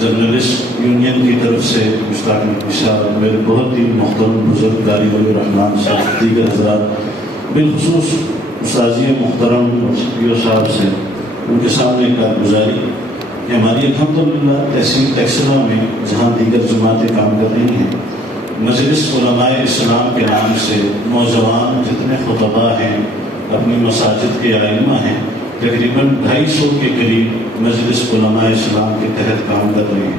Journalist union کی طرف سے مشتاق نقوی صاحب، میرے بہت ہی محترم بزرگ قاری ولی الرحمان صاحب، دیگر حضرات، بالخصوص استاذیہ محترم پیو صاحب سے ان کے سامنے کارگزاری کہ ہماری الحمدللہ تحصیل ٹیکسلا میں جہاں دیگر جماعتیں کام کر رہی ہیں، مجلس علماء اسلام کے نام سے نوجوان جتنے خطباء ہیں، اپنی مساجد کے ائمہ ہیں، تقریباً 250 کے قریب مجلس علماء اسلام کے تحت کام کر رہے ہیں،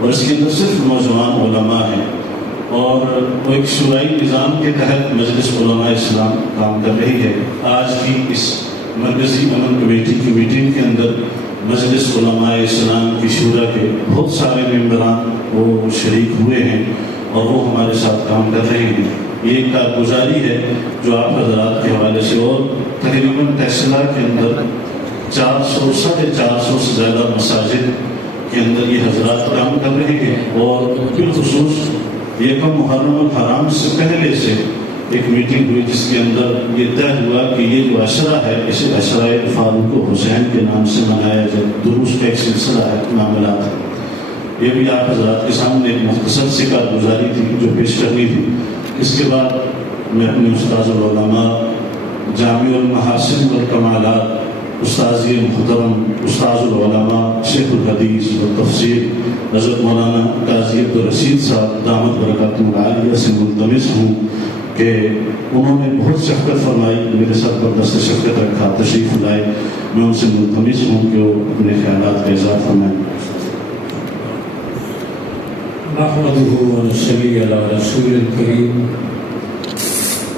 اور اس کے اندر صرف نوجوان علماء ہیں، اور وہ ایک شورائی نظام کے تحت مجلس علماء اسلام کام کر رہی ہے۔ آج کی اس مرکزی امن کمیٹی کی میٹنگ کے اندر مجلس علماء اسلام کی شورا کے بہت سارے ممبران وہ شریک ہوئے ہیں اور وہ ہمارے ساتھ کام کر رہے ہیں۔ یہ ایک کارگزاری ہے جو آپ حضرات کے حوالے سے، اور تقریباً ٹیکسلا کے اندر 400 450 سے زیادہ مساجد کے اندر یہ حضرات کام کر رہے ہیں، اور بالخصوص یکم محرم الحرام سے پہلے سے ایک میٹنگ ہوئی جس کے اندر یہ طے ہوا کہ یہ جو عشرہ ہے اسے عشرہ فاروق حسین کے نام سے منایا جائے۔ دروس کا ایک سلسلہ ہے، معاملات، یہ بھی آپ حضرات کے سامنے ایک مختصر سی کارگزاری تھی جو پیش کرنی تھی۔ اس کے بعد میں اپنے استاذ العلماء جامع المحاسن والکمالات استاذ محترم استاذ العلماء شیخ الحدیث والتفسیر حضرت مولانا قاضی عبدالرشید صاحب دامت برکاتہ العالیہ سے ملتمس ہوں کہ انہوں نے بہت شفقت فرمائی، میرے ساتھ پر دست شفقت رکھا، تشریف لائے، میں ان سے ملتمس ہوں کہ وہ اپنے خیالات کا اظہار فرمائیں۔ نحمده ونصلي على رسول الكريم،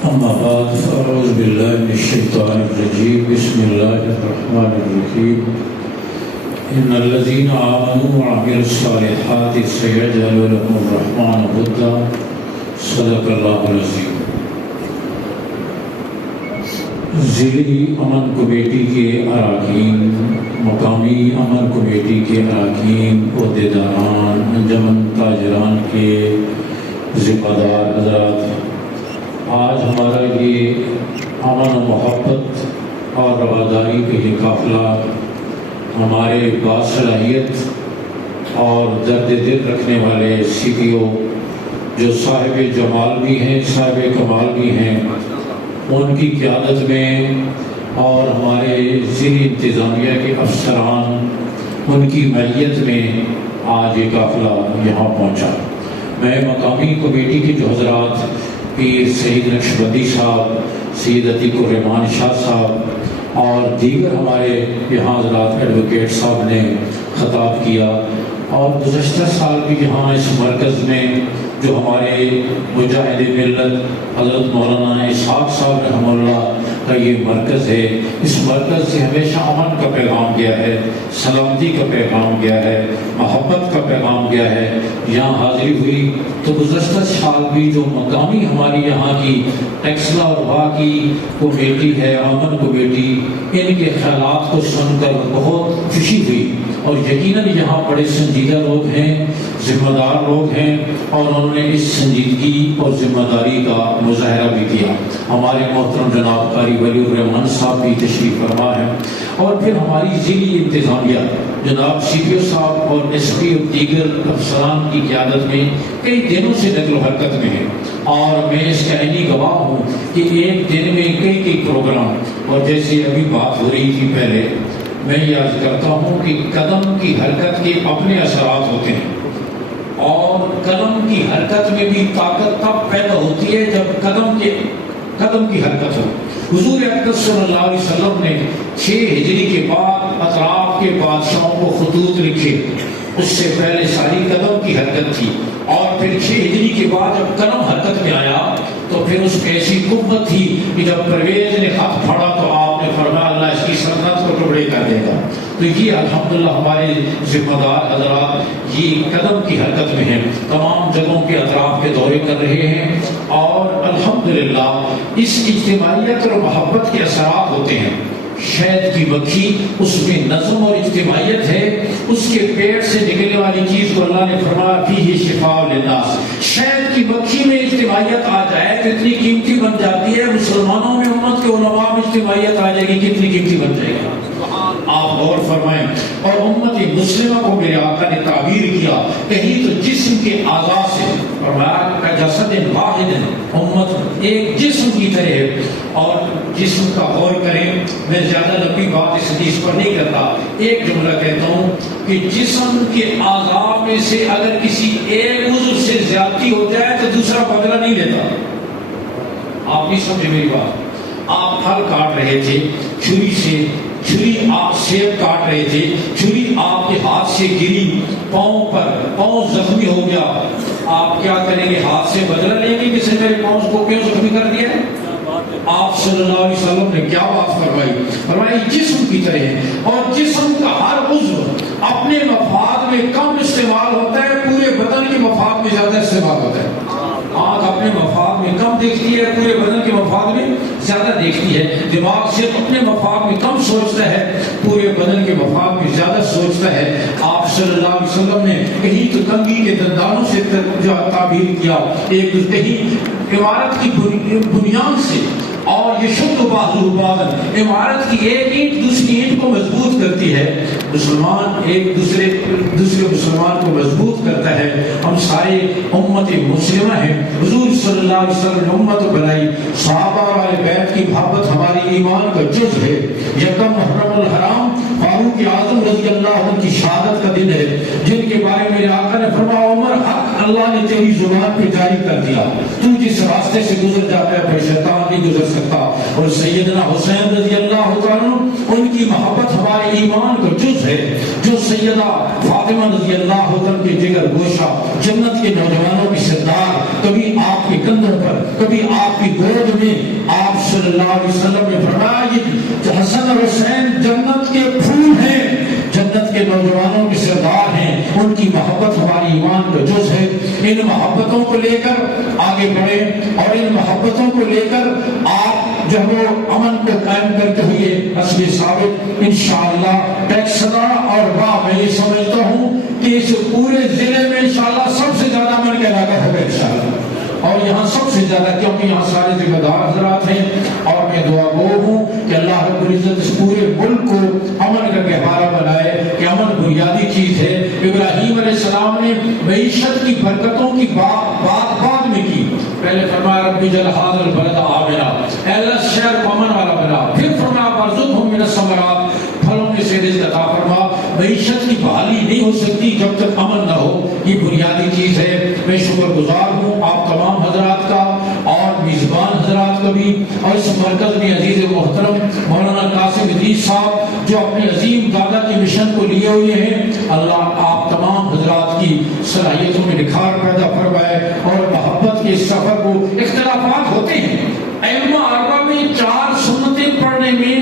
اما بعد فاعوذ بالله من الشيطان الرجيم، بسم الله الرحمن الرحيم، ان الذين آمنوا وعملوا الصالحات سيجعل لهم الرحمن ودا، صدق الله العظيم۔ ضلعی امن کمیٹی کے اراکین، مقامی امن کمیٹی کے اراکین، عہدیداران، انجمن تاجران کے ذمہ دار حضرات، آج ہمارا یہ امن و محبت اور رواداری کے یہ قافلہ ہمارے باصلاحیت اور درد دل رکھنے والے سی پی او جو صاحب جمال بھی ہیں، صاحب کمال بھی ہیں، ان کی قیادت میں اور ہمارے ضلعی انتظامیہ کے افسران ان کی معیت میں آج یہ قافلہ یہاں پہنچا۔ میں مقامی کمیٹی کے جو حضرات پیر سید نقشبندی صاحب، سید عتیق الرحمان شاہ صاحب اور دیگر ہمارے یہاں حضرات ایڈوکیٹ صاحب نے خطاب کیا، اور گزشتہ سال بھی یہاں اس مرکز میں جو ہمارے مجاہد ملت حضرت مولانا اسحاق صاحب رحمہ اللہ کا یہ مرکز ہے، اس مرکز سے ہمیشہ امن کا پیغام گیا ہے، سلامتی کا پیغام گیا ہے، محبت کا پیغام گیا ہے۔ یہاں حاضری ہوئی تو گزشتہ سال بھی جو مقامی ہماری یہاں کی ٹیکسلا اور وہاں کی کمیٹی ہے، امن کمیٹی، ان کے خیالات کو سن کر بہت خوشی ہوئی، اور یقیناً یہاں بڑے سنجیدہ لوگ ہیں، ذمہ دار لوگ ہیں، اور انہوں نے اس سنجیدگی اور ذمہ داری کا مظاہرہ بھی کیا۔ ہمارے محترم جناب قاری ولی الرحمان صاحب بھی تشریف فرما ہے، اور پھر ہماری ضلعی انتظامیہ جناب سی پی او صاحب اور ایس پی اور دیگر افسران کی قیادت میں کئی دنوں سے نقل و حرکت میں ہے، اور میں اس کا عینی گواہ ہوں کہ ایک دن میں کئی پروگرام، اور جیسے ابھی بات ہو رہی تھی پہلے، میں یاد کرتا ہوں کہ قدم کی حرکت کے اپنے اثرات ہوتے ہیں، اور قدم کی حرکت میں بھی طاقت تب پیدا ہوتی ہے جب قدم کی حرکت ہو۔ حضور اکرم صلی اللہ علیہ وسلم نے 6 ہجری کے بعد اطراف کے بادشاہوں کو خطوط لکھے، اس سے پہلے ساری قدم کی حرکت تھی، اور پھر 6 ہجری کے بعد جب قدم حرکت میں آیا تو پھر اس میں ایسی قوت تھی کہ جب پرویز نے خط پڑھا تو آپ نے فرمایا اللہ اس کی سلطنت کو ٹکڑے کر دے گا۔ تو یہ الحمدللہ ہمارے ذمہ دار حضرات یہ قدم کی حرکت میں ہیں، تمام جگہوں کے اطراف کے دورے کر رہے ہیں، اور الحمدللہ اس اجتماعیت اور محبت کے اثرات ہوتے ہیں۔ شہد کی مکھی، اس میں نظم اور اجتماعیت ہے، اس کے پیٹ سے نکلنے والی چیز کو اللہ نے فرمایا فیہ شفاء للناس۔ شہد کی مکھی میں اجتماعیت آ جائے تو اتنی قیمتی بن جاتی ہے، مسلمانوں میں امت کے علماء میں اجتماعیت آ جائے گی، کتنی قیمتی بن جائے گی۔ آپ غور فرمائیں. اور امت مسلمہ کو میرے آقا نے تعبیر کیا کہیں تو جسم کے اعضاء سے، فرمایا کہ جسد واحد، امت ایک جسم کی طرح ہے. اور جسم کا غور کریں، میں زیادہ لمبی بات اس حدیث پر نہیں کرتا، ایک جملہ کہتا ہوں کہ جسم کے اعضاء میں سے اگر کسی ایک عضو سے زیادتی ہو جائے تو دوسرا بدلہ نہیں لیتا. آپ نہیں سمجھے میری بات. آپ پھل کاٹ رہے تھے چھری آپ سیب کاٹ رہے تھے، چھری آپ کے ہاتھ سے گری پاؤں پر، پاؤں زخمی ہو گیا، آپ کیا کریں گے؟ ہاتھ سے بدلہ لیں گے کسی میرے پاؤں کو کیوں زخمی کر دیا ہے؟ آپ صلی اللہ علیہ وسلم نے کیا بات فرمائی جسم کی طرح ہے. اور جسم کا ہر عضو اپنے مفاد میں کم استعمال ہوتا ہے، پورے بدن کے مفاد میں زیادہ استعمال ہوتا ہے. آنکھ اپنے مفاد میں کم دیکھتی ہے، پورے بدن کے مفاد میں زیادہ دیکھتی ہے. دماغ صرف اپنے مفاد میں کم سوچتا ہے، پورے بدن کے مفاد میں زیادہ سوچتا ہے. آپ صلی اللہ علیہ وسلم نے کہیں تو کنگھی کے دندانوں سے تعبیر کیا، ایک کہیں عمارت کی بنیاد سے، اور یہ شد بازو بازن عمارت کی ایک اینٹ دوسری اینٹ کو مضبوط کرتی ہے. مسلمان ایک دوسرے مسلمان کو مضبوط کرتا ہے. ہم سارے امت مسلمہ ہیں. حضور صلی اللہ علیہ وسلم نے امت بنائی. صحابہ والے بیت کی محبت ہماری ایمان کا جز ہے. یکم محرم الحرام فاروق اعظم رضی اللہ عنہ کی شہادت کا دن ہے، جن کے بارے میں میرے آقا نے فرمایا عمر حق اللہ نے تیری زبان پہ جاری کر دیا، تو جس راستے سے گزر جاتا ہے پر شیطان نہیں گزر سکتا. اور سیدنا حسین رضی اللہ عنہ ان کی محبت ہمارے ایمان کا جز ہے. جو سیدہ فاطمہ رضی اللہ عنہ کے جگر گوشہ، جنت کے نوجوانوں کی سردار، کبھی آپ کے کندھوں پر کبھی آپ کی گود میں، آپ صلی اللہ علیہ وسلم نے فرمایا یہ حسن اور حسین جنت کے پھول ہیں، جنت کے نوجوانوں کے سردار ہیں. ان کی محبت ہماری ایمان کا جز ہے. ان محبتوں کو لے کر آگے بڑھیں، اور ان محبتوں کو لے کر آپ جو ہے امن کو قائم کرتے ہوئے حسب ثابت انشاءاللہ ٹیکسلا اور میں یہ سمجھتا ہوں کہ اس پورے ضلع میں انشاءاللہ سب سے زیادہ امن کا علاقہ ہوگا انشاءاللہ. اور یہاں سب سے زیادہ، کیونکہ یہاں سارے ذمہ دار حضرات ہیں، اور میں دعا گو ہوں کہ اللہ رب العزت اس پورے ملک کو امن کا گہوارہ بنائے کہ امن بنیادی چیز ہے. ابراہیم علیہ السلام نے معیشت کی برکتوں کی بات بعد میں کی. پہلے فرمایا رب اجعل ھذا البلد آمنا، اے اللہ شہر کو امن والا بنا. پھر فرمایا وارزقھم من الثمرات، پھلوں میں سے رزق عطا فرما. معیشت کی بحالی نہیں ہو سکتی جب تک امن نہ ہو، یہ بنیادی چیز ہے. میں شکر گزار ہوں آپ تمام حضرات کا، اور میزبان حضرات کا بھی، اور اس مرکز میں عزیز محترم مولانا قاسم ادریس صاحب جو اپنے عظیم دادا کی مشن کو لیے ہوئے ہیں. اللہ آپ تمام حضرات کی صلاحیتوں میں نکھار پیدا فرمائے، اور محبت کے سفر کو، اختلافات ہوتے ہیں علم عربہ میں 4 سنتیں پڑھنے میں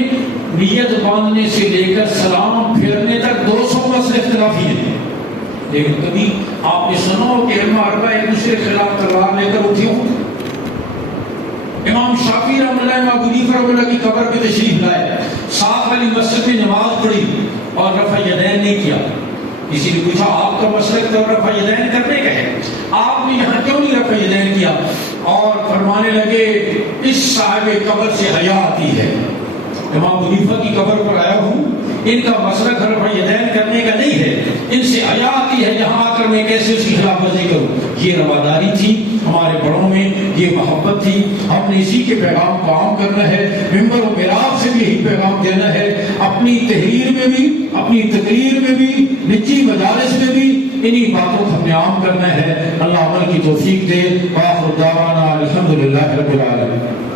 نیت باندھنے سے لے کر سلام پھیرنے تک 200 مسئلے اختلافی ہیں. لیکن کبھی آپ نے سنا ہو کہ علم عربہ ایک دوسرے کے خلاف تلوار لے کر اٹھے ہوں؟ امام شافعی رحمۃ اللہ، امام ابو حنیفہ رحمۃ اللہ کی قبر پہ تشریف لائے، ساتھ والی مسجد میں نماز پڑھی اور رفع یدین نہیں کیا. کسی نے پوچھا آپ کا مسلک تو رفع یدین کرنے کا ہے، آپ نے یہاں کیوں نہیں رفع یدین کیا؟ اور فرمانے لگے اس صاحب قبر سے حیا آتی ہے. امام ابو حنیفہ کی قبر پر آیا ہوں، ان کا مسلک رفع یدین کرنے کا نہیں ہے، ان سے حیا آتی ہے، یہاں آ کر میں کیسے اس کی خلاف ورزی کروں. یہ رواداری تھی ہمارے بڑوں میں، یہ محبت تھی. ہم نے اسی کے پیغام کو عام کرنا ہے، ممبر و محراب سے بھی یہی پیغام دینا ہے. اپنی تحریر میں بھی، اپنی تقریر میں بھی، نجی مجالس میں بھی انہی باتوں کو ہم نے عام کرنا ہے. اللہ عمل کی توفیق دے. وآخر دعوانا الحمدللہ رب العالمین.